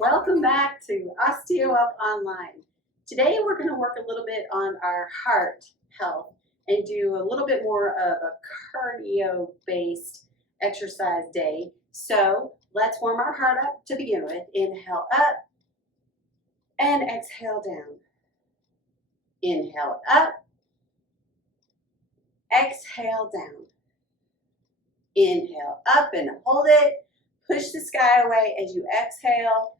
Welcome back to OsteoUp Online. Today we're going to work a little bit on our heart health and do a little bit more of a cardio-based exercise day. So let's warm our heart up to begin with. Inhale up and exhale down. Inhale up, exhale down. Inhale up and hold it. Push the sky away as you exhale.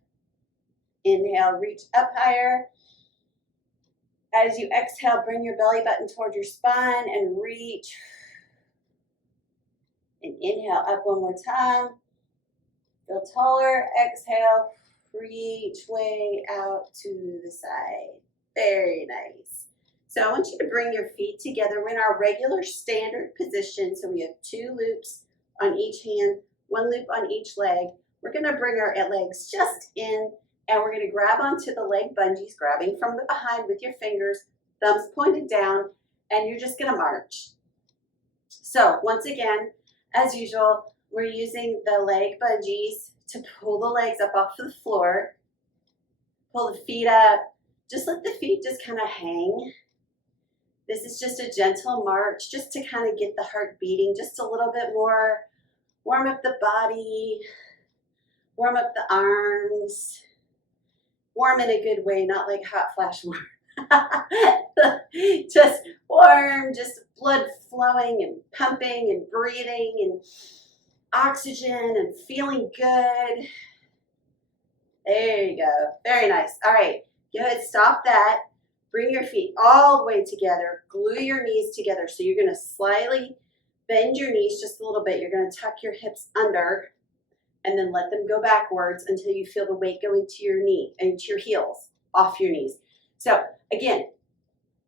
Inhale, reach up higher. As you exhale, bring your belly button toward your spine and reach. And inhale up one more time. Feel taller. Exhale, reach way out to the side. Very nice. So I want you to bring your feet together. We're in our regular standard position. So we have 2 loops on each hand, 1 loop on each leg. We're going to bring our legs just in, and we're going to grab onto the leg bungees, grabbing from the behind with your fingers, thumbs pointed down, and you're just going to march. So once again, as usual, we're using the leg bungees to pull the legs up off the floor, pull the feet up, just let the feet just kind of hang. This is just a gentle march, just to kind of get the heart beating just a little bit more. Warm up the body, warm up the arms, warm in a good way, not like hot flash warm. Just warm, just blood flowing and pumping and breathing and oxygen and feeling good. There you go. Very nice. All right, go ahead, stop that. Bring your feet all the way together. Glue your knees together. So you're going to slightly bend your knees just a little bit. You're going to tuck your hips under and then let them go backwards until you feel the weight go into your knee, into your heels, off your knees. So again,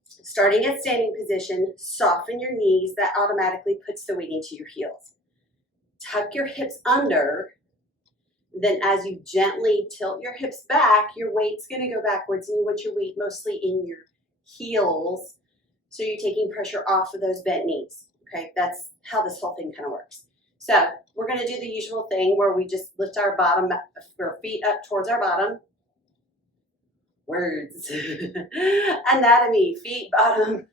starting at standing position, soften your knees. That automatically puts the weight into your heels. Tuck your hips under. Then as you gently tilt your hips back, your weight's going to go backwards, and you want your weight mostly in your heels. So you're taking pressure off of those bent knees. Okay, that's how this whole thing kind of works. So we're going to do the usual thing where we just lift our feet up towards our bottom. Words. Anatomy, feet, bottom,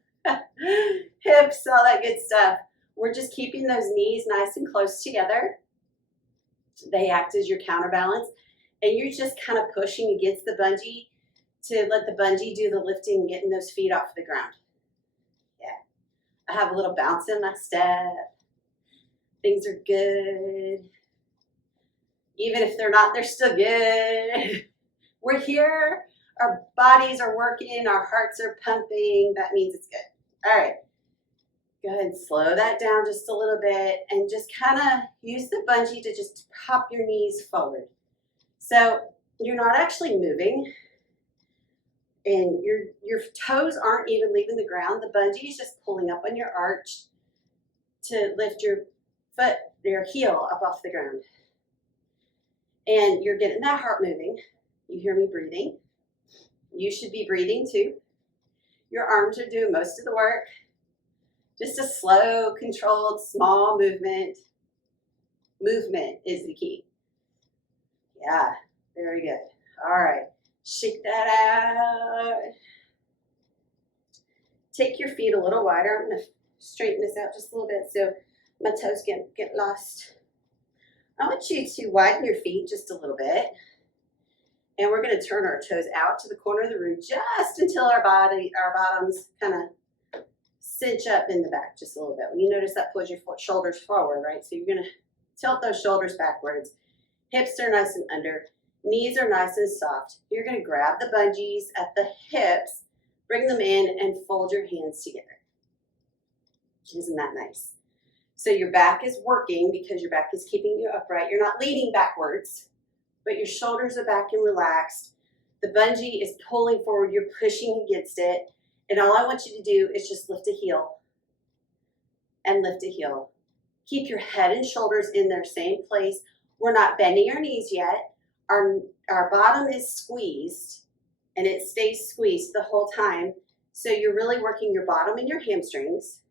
hips, all that good stuff. We're just keeping those knees nice and close together. They act as your counterbalance, and you're just kind of pushing against the bungee to let the bungee do the lifting and getting those feet off the ground. Yeah. I have a little bounce in my step. Things are good. Even if they're not, they're still good. We're here. Our bodies are working. Our hearts are pumping. That means it's good. All right. Go ahead and slow that down just a little bit and just kind of use the bungee to just pop your knees forward. So you're not actually moving, and your toes aren't even leaving the ground. The bungee is just pulling up on your arch to lift your foot, your heel up off the ground. And you're getting that heart moving. You hear me breathing. You should be breathing too. Your arms are doing most of the work. Just a slow, controlled, small movement. Movement is the key. Yeah, very good. All right, shake that out. Take your feet a little wider. I'm going to straighten this out just a little bit so my toes get lost. I want you to widen your feet just a little bit. And we're going to turn our toes out to the corner of the room just until our bottoms kind of cinch up in the back just a little bit. When you notice that, pulls your shoulders forward, right? So you're going to tilt those shoulders backwards. Hips are nice and under. Knees are nice and soft. You're going to grab the bungees at the hips, bring them in, and fold your hands together. Isn't that nice? So your back is working because your back is keeping you upright. You're not leaning backwards, but your shoulders are back and relaxed. The bungee is pulling forward. You're pushing against it. And all I want you to do is just lift a heel and lift a heel. Keep your head and shoulders in their same place. We're not bending our knees yet. Our bottom is squeezed, and it stays squeezed the whole time. So you're really working your bottom and your hamstrings,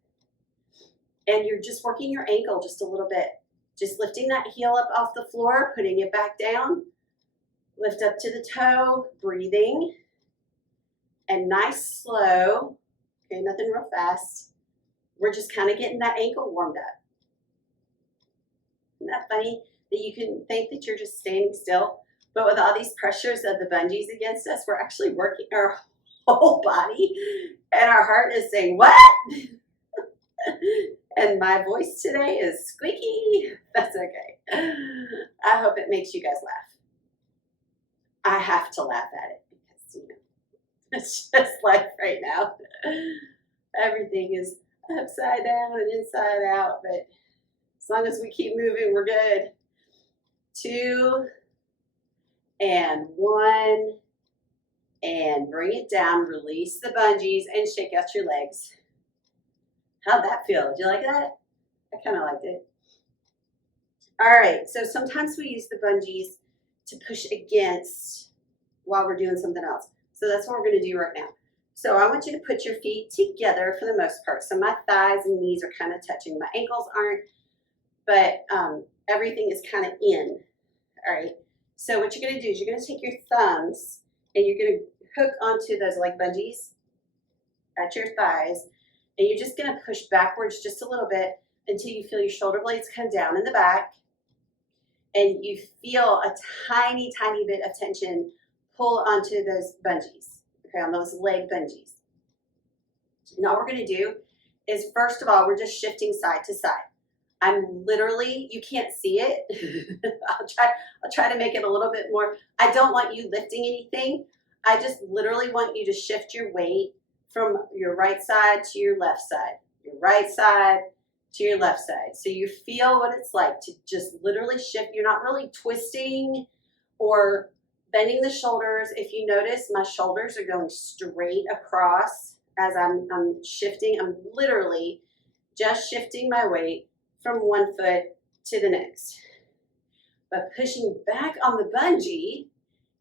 and you're just working your ankle just a little bit. Just lifting that heel up off the floor, putting it back down, Lift up to the toe, breathing, and nice slow, okay, nothing real fast. We're just kind of getting that ankle warmed up. Isn't that funny that you can think that you're just standing still, but with all these pressures of the bungees against us, we're actually working our whole body, and our heart is saying, what? And my voice today is squeaky. That's okay. I hope it makes you guys laugh. I have to laugh at it because, you know, it's just life right now. Everything is upside down and inside out, but as long as we keep moving, we're good. 2 and 1, and bring it down. Release the bungees and shake out your legs. How'd that feel? Did you like that? I kind of liked it. All right, so sometimes we use the bungees to push against while we're doing something else. So that's what we're going to do right now. So I want you to put your feet together for the most part. So my thighs and knees are kind of touching. My ankles aren't, but everything is kind of in. All right. So what you're going to do is you're going to take your thumbs and you're going to hook onto those like bungees at your thighs. And you're just going to push backwards just a little bit until you feel your shoulder blades come down in the back. And you feel a tiny, tiny bit of tension pull onto those bungees, okay, on those leg bungees. And all we're going to do is, first of all, we're just shifting side to side. I'm literally, you can't see it. I'll try to make it a little bit more. I don't want you lifting anything. I just literally want you to shift your weight from your right side to your left side, your right side to your left side. So you feel what it's like to just literally shift. You're not really twisting or bending the shoulders. If you notice, my shoulders are going straight across as I'm shifting. I'm literally just shifting my weight from one foot to the next. But pushing back on the bungee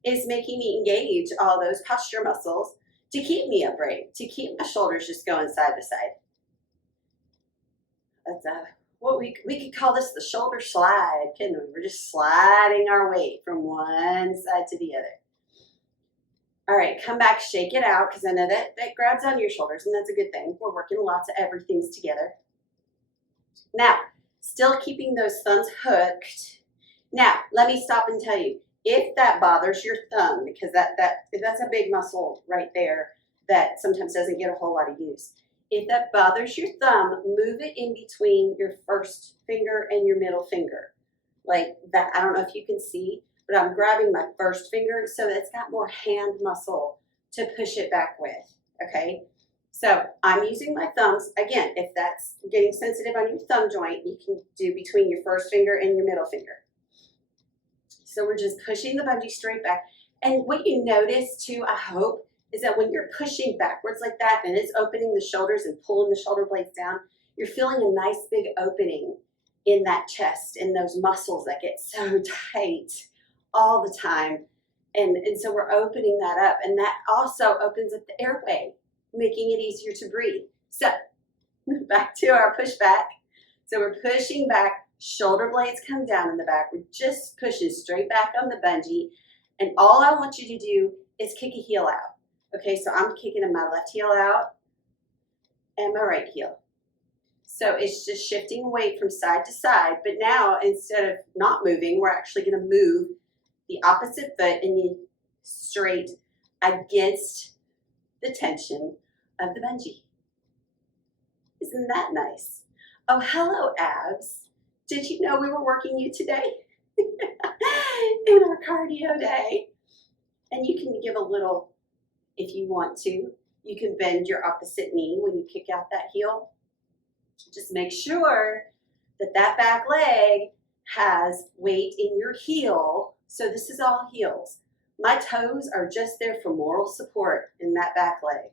is making me engage all those posture muscles to keep me upright, to keep my shoulders just going side to side. That's what we could call this the shoulder slide, couldn't we? We're just sliding our weight from one side to the other. All right, come back, shake it out, because I know that grabs on your shoulders, and that's a good thing. We're working lots of everything's together. Now, still keeping those thumbs hooked. Now, let me stop and tell you, if that bothers your thumb, because that's a big muscle right there that sometimes doesn't get a whole lot of use. If that bothers your thumb, move it in between your first finger and your middle finger. Like that, I don't know if you can see, but I'm grabbing my first finger so that it's got more hand muscle to push it back with, okay? So I'm using my thumbs. Again, if that's getting sensitive on your thumb joint, you can do between your first finger and your middle finger. So we're just pushing the bungee straight back. And what you notice too, I hope, is that when you're pushing backwards like that and it's opening the shoulders and pulling the shoulder blades down, you're feeling a nice big opening in that chest and those muscles that get so tight all the time. And so we're opening that up, and that also opens up the airway, making it easier to breathe. So back to our push back. So we're pushing back, shoulder blades come down in the back. We're just pushing straight back on the bungee. And all I want you to do is kick a heel out. Okay, so I'm kicking my left heel out and my right heel. So it's just shifting weight from side to side. But now, instead of not moving, we're actually going to move the opposite foot and you straight against the tension of the bungee. Isn't that nice? Oh, hello, abs. Did you know we were working you today? In our cardio day. And you can give a little, if you want to, you can bend your opposite knee when you kick out that heel. Just make sure that that back leg has weight in your heel. So this is all heels. My toes are just there for moral support in that back leg.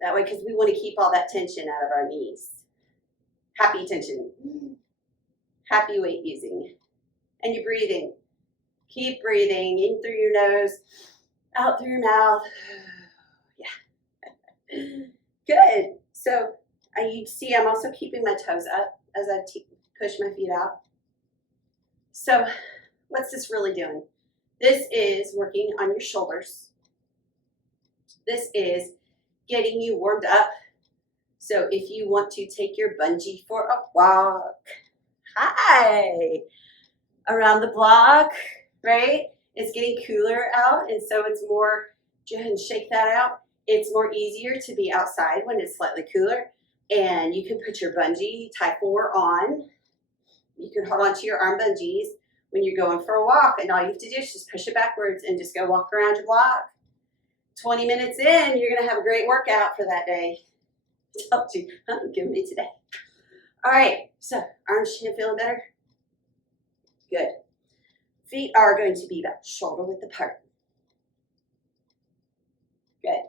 That way, because we want to keep all that tension out of our knees. Happy tension. Happy weight using. And you're breathing. Keep breathing in through your nose, out through your mouth. Yeah. Good. So you see I'm also keeping my toes up as I push my feet out. So what's this really doing? This is working on your shoulders. This is getting you warmed up. So if you want to take your bungee for a walk, hi, around the block, right? It's getting cooler out, and so it's more, go ahead and shake that out. It's more easier to be outside when it's slightly cooler, and you can put your bungee type 4 on. You can hold on to your arm bungees when you're going for a walk, and all you have to do is just push it backwards and just go walk around your block. 20 minutes in, you're gonna have a great workout for that day. I told you, I'm giving me today. All right, so arms feeling better? Good. Feet are going to be about shoulder width apart. Good.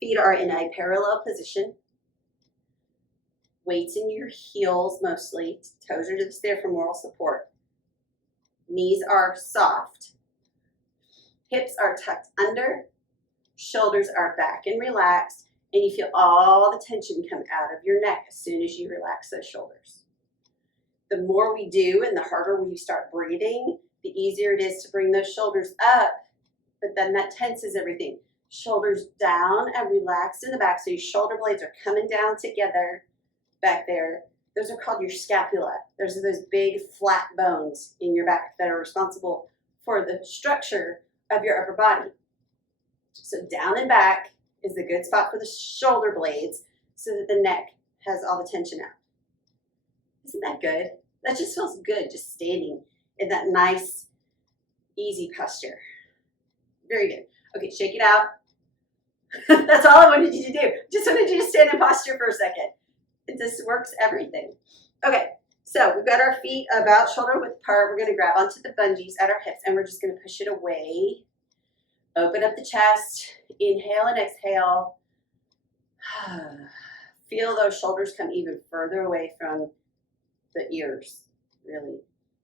Feet are in a parallel position. Weights in your heels mostly. Toes are just there for moral support. Knees are soft. Hips are tucked under. Shoulders are back and relaxed. And you feel all the tension come out of your neck as soon as you relax those shoulders. The more we do and the harder we start breathing, the easier it is to bring those shoulders up. But then that tenses everything. Shoulders down and relaxed in the back. So your shoulder blades are coming down together back there. Those are called your scapula. Those are those big flat bones in your back that are responsible for the structure of your upper body. So down and back is the good spot for the shoulder blades so that the neck has all the tension out. Isn't that good? That just feels good, just standing in that nice, easy posture. Very good. Okay, shake it out. That's all I wanted you to do. Just wanted you to stand in posture for a second. It just works everything. Okay, so we've got our feet about shoulder width apart. We're gonna grab onto the bungees at our hips and we're just gonna push it away. Open up the chest, inhale and exhale. Feel those shoulders come even further away from the ears, really.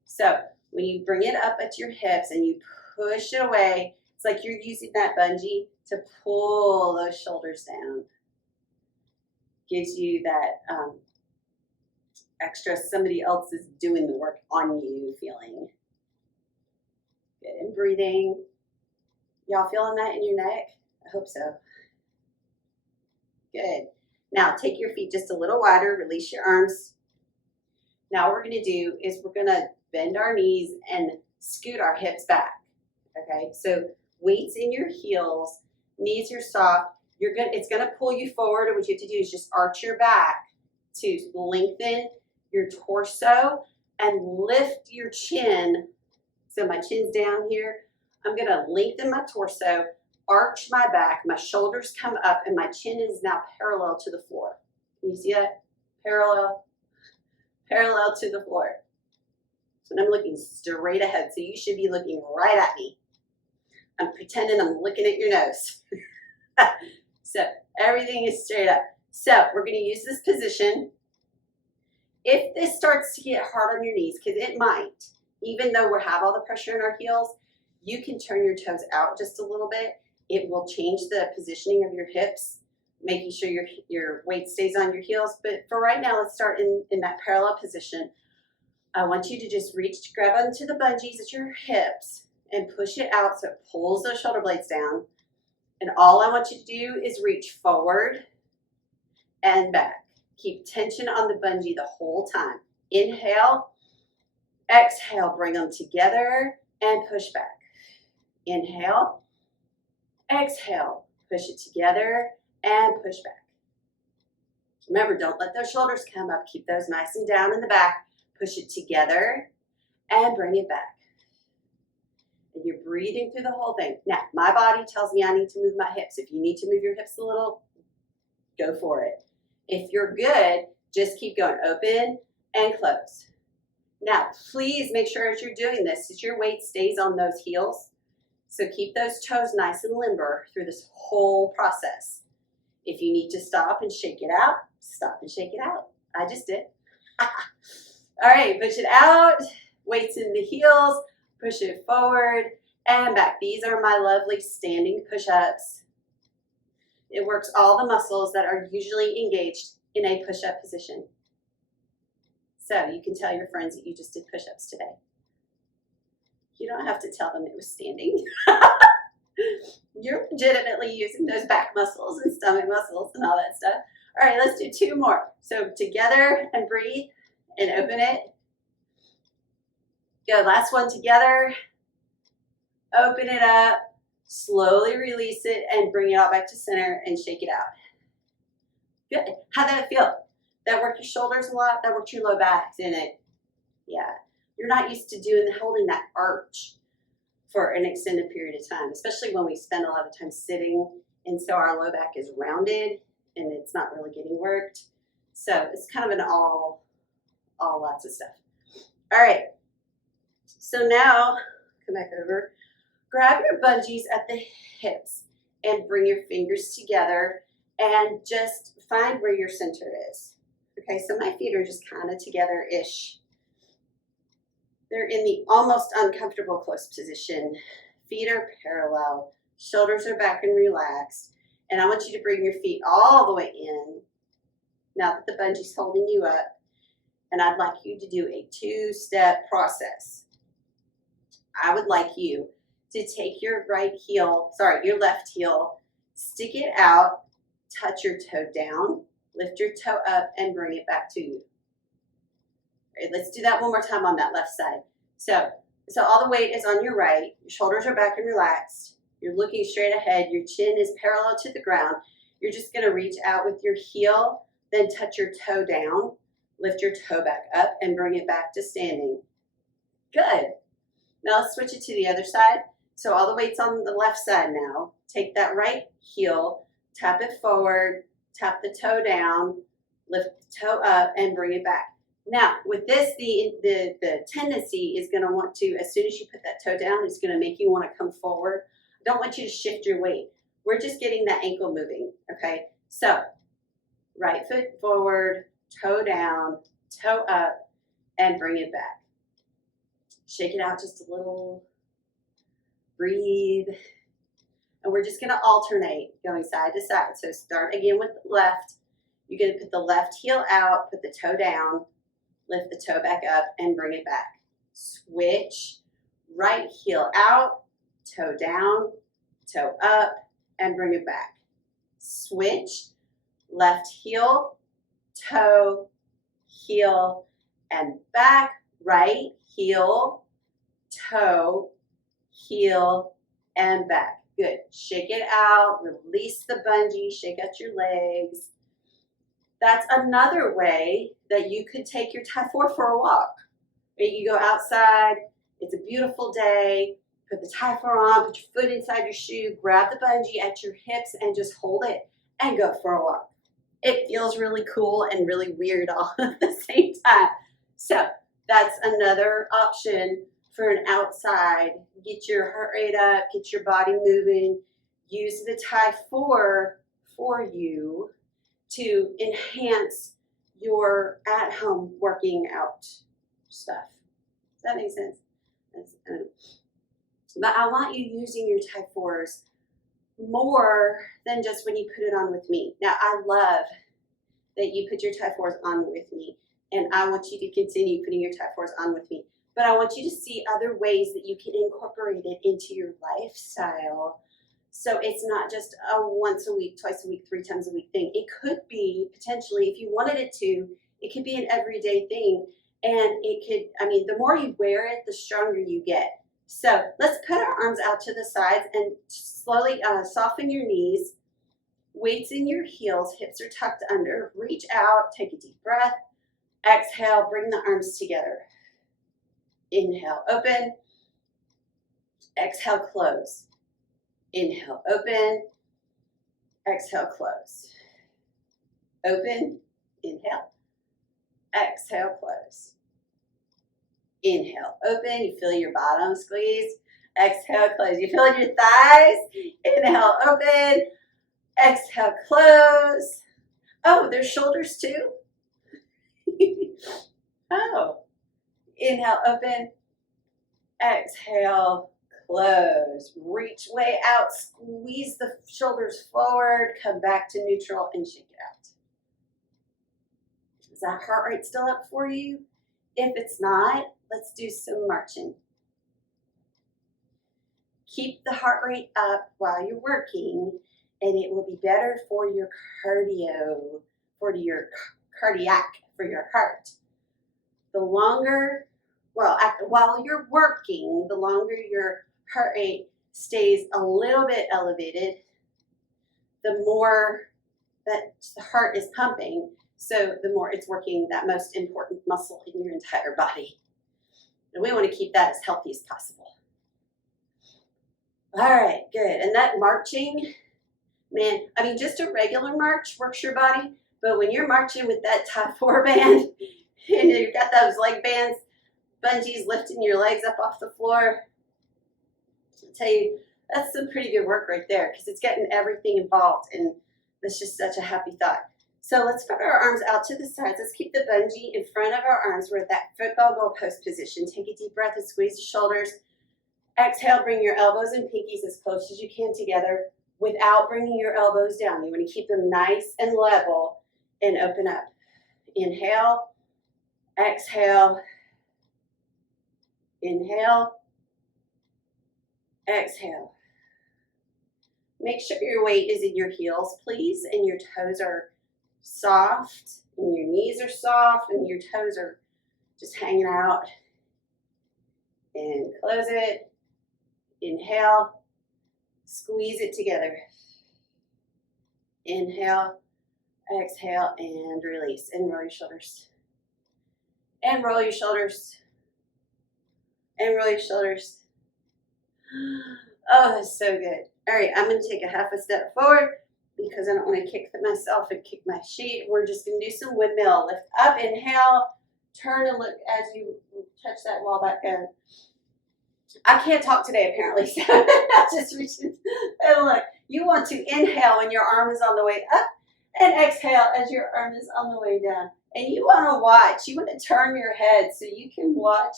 So when you bring it up at your hips and you push it away, it's like you're using that bungee to pull those shoulders down. Gives you that extra somebody else is doing the work on you feeling. Good, and breathing. Y'all feeling that in your neck? I hope so. Good. Now take your feet just a little wider, release your arms. Now what we're gonna do is we're gonna bend our knees and scoot our hips back, okay? So weights in your heels, knees are soft. It's gonna pull you forward, and what you have to do is just arch your back to lengthen your torso and lift your chin. So my chin's down here. I'm gonna lengthen my torso, arch my back, my shoulders come up, and my chin is now parallel to the floor. Can you see that? Parallel to the floor. So I'm looking straight ahead, so you should be looking right at me. I'm pretending I'm looking at your nose. So everything is straight up. So we're gonna use this position. If this starts to get hard on your knees, because it might, even though we have all the pressure in our heels, you can turn your toes out just a little bit. It will change the positioning of your hips, making sure your weight stays on your heels. But for right now, let's start in that parallel position. I want you to just grab onto the bungees at your hips and push it out so it pulls those shoulder blades down. And all I want you to do is reach forward and back. Keep tension on the bungee the whole time. Inhale, exhale, bring them together and push back. Inhale, exhale, push it together and push back. Remember, don't let those shoulders come up. Keep those nice and down in the back. Push it together and bring it back. And you're breathing through the whole thing. Now, my body tells me I need to move my hips. If you need to move your hips a little, go for it. If you're good, just keep going. Open and close. Now, please make sure as you're doing this that your weight stays on those heels. So keep those toes nice and limber through this whole process. If you need to stop and shake it out, stop and shake it out. I just did. All right, push it out. Weights in the heels. Push it forward and back. These are my lovely standing push-ups. It works all the muscles that are usually engaged in a push-up position. So you can tell your friends that you just did push-ups today. You don't have to tell them it was standing. You're legitimately using those back muscles and stomach muscles and all that stuff. All right, let's do 2 more. So together and breathe and open it. Good, last one together. Open it up, slowly release it and bring it all back to center and shake it out. Good, how'd that feel? That worked your shoulders a lot? That worked your low back, didn't it? Yeah, you're not used to holding that arch for an extended period of time, especially when we spend a lot of time sitting, and so our low back is rounded and it's not really getting worked. So it's kind of an all lots of stuff. All right, so now come back over. Grab your bungees at the hips and bring your fingers together and just find where your center is. Okay, so my feet are just kind of together-ish. They're in the almost uncomfortable close position. Feet are parallel, shoulders are back and relaxed. And I want you to bring your feet all the way in, now that the bungee's holding you up. And I'd like you to do a 2-step process. I would like you to take your your left heel, stick it out, touch your toe down, lift your toe up, and bring it back to you. All right, let's do that one more time on that left side. So all the weight is on your right, your shoulders are back and relaxed, you're looking straight ahead, your chin is parallel to the ground. You're just gonna reach out with your heel, then touch your toe down, lift your toe back up, and bring it back to standing. Good. Now let's switch it to the other side. So all the weight's on the left side now. Take that right heel, tap it forward, tap the toe down, lift the toe up, and bring it back. Now, with this, the tendency is going to want to, as soon as you put that toe down, it's going to make you want to come forward. I don't want you to shift your weight. We're just getting that ankle moving, okay? So, right foot forward, toe down, toe up, and bring it back. Shake it out just a little. Breathe. And we're just going to alternate going side to side. So start again with the left. You're going to put the left heel out, put the toe down, lift the toe back up, and bring it back. Switch, right heel out, toe down, toe up, and bring it back. Switch, left heel, toe, heel, and back. Right heel, toe, heel, and back. Good. Shake it out, release the bungee, shake out your legs. That's another way that you could take your tie 4 for a walk. Right? You go outside, it's a beautiful day, put the tie 4 on, put your foot inside your shoe, grab the bungee at your hips and just hold it and go for a walk. It feels really cool and really weird all at the same time. So that's another option for an outside. Get your heart rate up, get your body moving. Use the tie 4 for you to enhance your at-home working out stuff. Does that make sense? But I want you using your tie 4s more than just when you put it on with me. Now, I love that you put your tie 4s on with me, and I want you to continue putting your tie 4s on with me. But I want you to see other ways that you can incorporate it into your lifestyle. So it's not just a once a week, twice a week, 3 times a week thing. It could be potentially, if you wanted it to, it could be an everyday thing. And it could, the more you wear it, the stronger you get. So let's put our arms out to the sides and slowly soften your knees. Weights in your heels, hips are tucked under. Reach out, take a deep breath. Exhale, bring the arms together. Inhale, open. Exhale, close. Inhale, open. Exhale, close. Open, inhale. Exhale, close. Inhale, open. You feel your bottom squeeze. Exhale, close. You feel your thighs. Inhale, open. Exhale, close. Oh, there's shoulders too. Oh. Inhale, open. Exhale, close. Reach way out. Squeeze the shoulders forward. Come back to neutral and shake it out. Is that heart rate still up for you? If it's not, let's do some marching. keep the heart rate up while you're working, and it will be better for your cardio, for your cardiac, for your heart. The longer, while you're working, the longer your heart rate stays a little bit elevated, the more that the heart is pumping, so the more it's working that most important muscle in your entire body. And we want to keep that as healthy as possible. All right, good. And that marching, man, I mean, just a regular march works your body, but when you're marching with that top 4 band, and you've got those leg bands, bungees lifting your legs up off the floor, I'll tell you, that's some pretty good work right there, because it's getting everything involved, and that's just such a happy thought. So let's put our arms out to the sides. Let's keep the bungee in front of our arms. We're at that football goalpost position. Take a deep breath and squeeze the shoulders. Exhale, bring your elbows and pinkies as close as you can together without bringing your elbows down. You want to keep them nice and level and open up. Inhale, exhale, inhale, exhale. Make sure your weight is in your heels, please, and your toes are soft, and your knees are soft, and your toes are just hanging out. And close it. Inhale, squeeze it together. Inhale, exhale, and release. And roll your shoulders. And roll your shoulders. And roll your shoulders. Oh, that's so good. All right, I'm going to take a half a step forward because I don't want to kick myself and kick my sheet. We're just going to do some windmill. Lift up, inhale, turn and look as you touch that wall back down. I can't talk today, apparently, so I just reached in and look. You want to inhale when your arm is on the way up and exhale as your arm is on the way down. And you want to watch. You want to turn your head so you can watch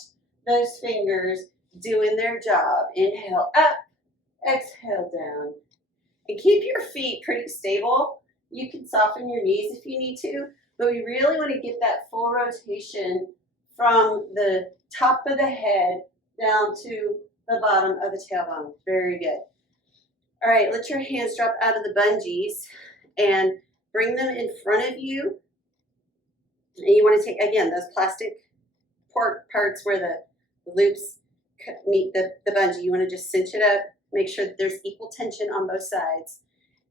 those fingers doing their job. Inhale up, exhale down. And keep your feet pretty stable. You can soften your knees if you need to, but we really want to get that full rotation from the top of the head down to the bottom of the tailbone. Very good. All right, let your hands drop out of the bungees and bring them in front of you. And you want to take, again, those plastic parts where the loops meet the bungee. You want to just cinch it up. Make sure that there's equal tension on both sides.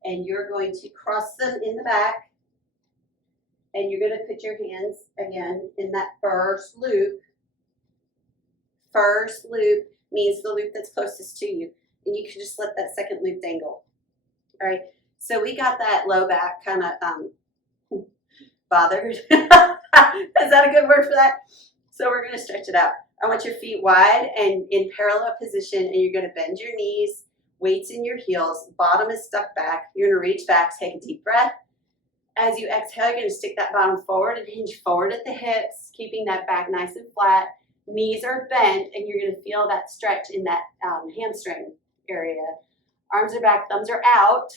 And you're going to cross them in the back. And you're going to put your hands, again, in that first loop. First loop means the loop that's closest to you. And you can just let that second loop dangle. All right. So we got that low back kind of bothered. Is that a good word for that? So we're going to stretch it out. I want your feet wide and in parallel position, and you're going to bend your knees, weights in your heels, bottom is stuck back. You're going to reach back, take a deep breath. As you exhale, you're going to stick that bottom forward and hinge forward at the hips, keeping that back nice and flat. Knees are bent, and you're going to feel that stretch in that hamstring area. Arms are back, thumbs are out.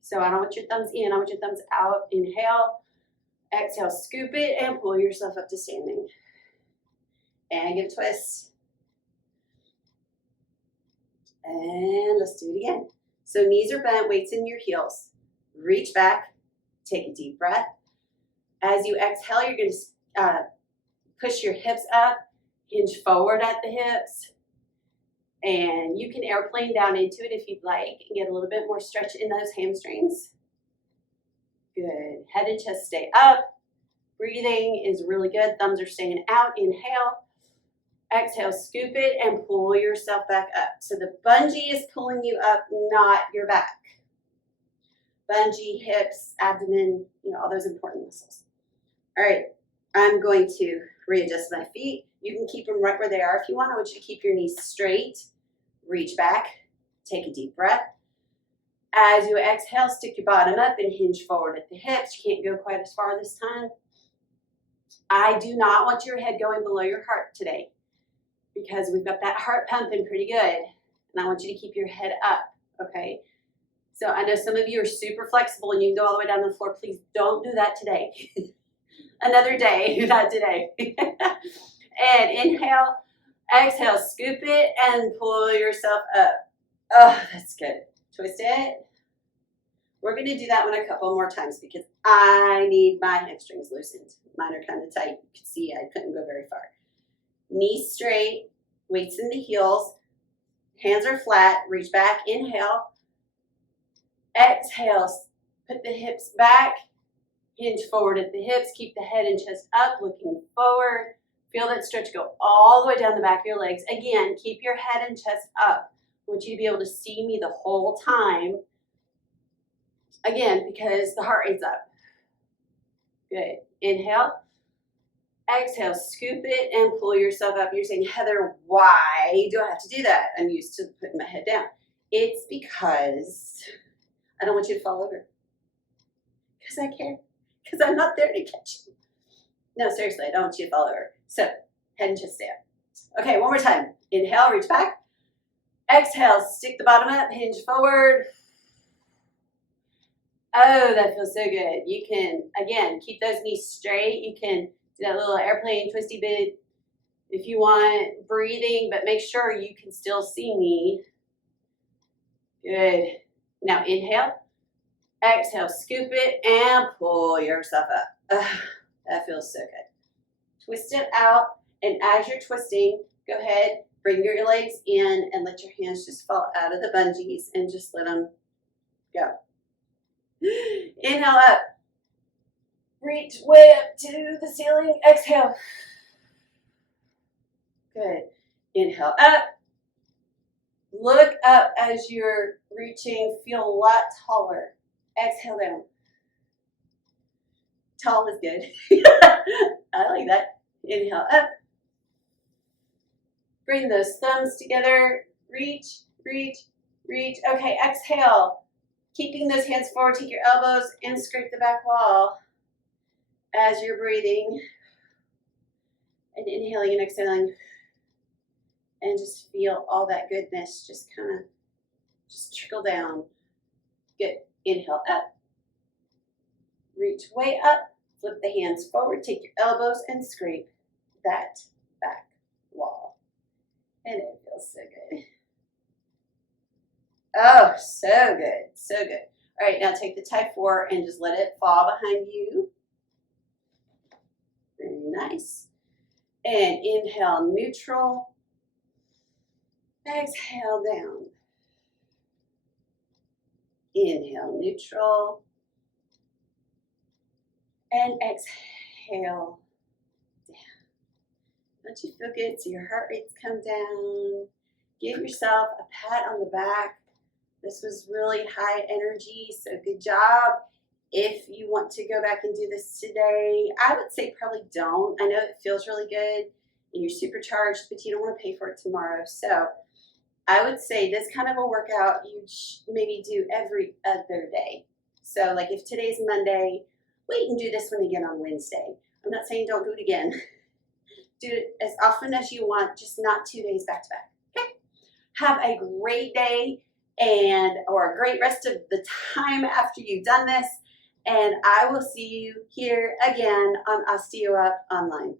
So I don't want your thumbs in, I want your thumbs out. Inhale, exhale, scoop it, and pull yourself up to standing. And give a twist. And let's do it again. So knees are bent, weights in your heels. Reach back, take a deep breath. As you exhale, you're going to push your hips up, hinge forward at the hips. And you can airplane down into it if you'd like and get a little bit more stretch in those hamstrings. Good. Head and chest stay up. Breathing is really good. Thumbs are staying out. Inhale. Exhale, scoop it and pull yourself back up. So the bungee is pulling you up, not your back. Bungee, hips, abdomen, all those important muscles. All right, I'm going to readjust my feet. You can keep them right where they are if you want. I want you to keep your knees straight. Reach back, take a deep breath. As you exhale, stick your bottom up and hinge forward at the hips. You can't go quite as far this time. I do not want your head going below your heart today, because we've got that heart pumping pretty good, and I want you to keep your head up, okay? So I know some of you are super flexible and you can go all the way down to the floor. Please don't do that today. Another day, not today. And inhale, exhale, scoop it and pull yourself up. Oh, that's good. Twist it. We're going to do that one a couple more times because I need my hamstrings loosened. Mine are kind of tight. You can see I couldn't go very far. Knees straight, weights in the heels, hands are flat, reach back, inhale. Exhale, put the hips back, hinge forward at the hips, keep the head and chest up, looking forward. Feel that stretch go all the way down the back of your legs. Again, keep your head and chest up. I want you to be able to see me the whole time. Again, because the heart rate's up. Good. Inhale. Exhale, scoop it and pull yourself up. You're saying, Heather, why do I have to do that? I'm used to putting my head down. It's because I don't want you to fall over. Because I care. Because I'm not there to catch you. No, seriously, I don't want you to fall over. So, head and chest stay up. Okay, one more time. Inhale, reach back. Exhale, stick the bottom up, hinge forward. Oh, that feels so good. You can, again, keep those knees straight. You can do that little airplane twisty bit if you want, breathing, but make sure you can still see me. Good. Now inhale, exhale, scoop it, and pull yourself up. That feels so good. Twist it out, and as you're twisting, go ahead, bring your legs in, and let your hands just fall out of the bungees, and just let them go. Inhale up. Reach way up to the ceiling. Exhale. Good. Inhale up. Look up as you're reaching. Feel a lot taller. Exhale down. Tall is good. I like that. Inhale up. Bring those thumbs together. Reach, reach, reach. Okay, exhale. Keeping those hands forward, take your elbows and scrape the back wall as you're breathing. And inhaling and exhaling. And just feel all that goodness just kind of just trickle down. Good. Inhale up. Reach way up. Flip the hands forward. Take your elbows and scrape that back wall. And it feels so good. Oh, so good, so good. All right, now take the type 4 and just let it fall behind you. Very nice. And inhale, neutral. Exhale, down. Inhale, neutral. And exhale, down. Don't you feel good? So your heart rates come down. Give yourself a pat on the back. This was really high energy, so good job. If you want to go back and do this today, I would say probably don't. I know it feels really good and you're supercharged, but you don't want to pay for it tomorrow. So I would say this kind of a workout you maybe do every other day. So like if today's Monday, wait and do this one again on Wednesday. I'm not saying don't do it again. Do it as often as you want, just not 2 days back to back. Okay? Have a great day or a great rest of the time after you've done this. And I will see you here again on OsteoUp Online.